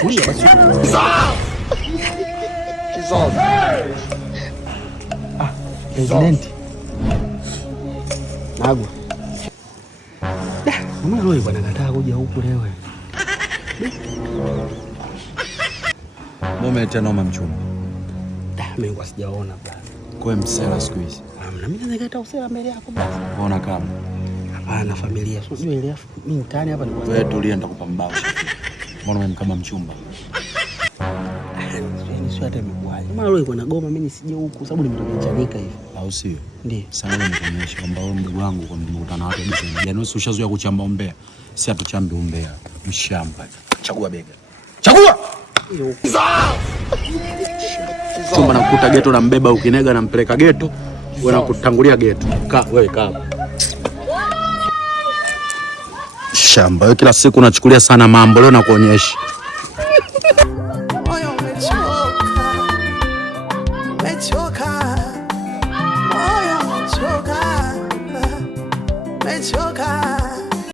Tulia basi. President. Nagwa. Mama leo bwana nataka kuja huku leo. Mume tena mama mchumba. Mimi kwa sijaona bwana. Kwa msela siku hizi. Na mimi ningekataa usela mbele yako basi. Unaona kama. Hapana familia. Sio ile afu mimi mtaani hapa ni kwa. Wewe tulia nitakupa mbao. Mbona mimi kama mchumba? Sio hata imekuaje. Mama leo iko na goma mimi nisije huku sababu nimetoka hivi. Au sio? Ndio. Sana nikuonyesha kwamba wewe mdogo wangu kwa nimekutana na watu kabisa. Yaani wewe ushazoea kuchamba umbea. Si atuchambe umbea. Mshamba. Chagua bega. Chagua! Chumba nakukuta geto na mbeba ukinega na mpeleka geto. Wewe nakutangulia geto. Wewe kaa. Shamba. Wewe kila siku unachukulia sana mambo leo nakuonyesha. Mechoka.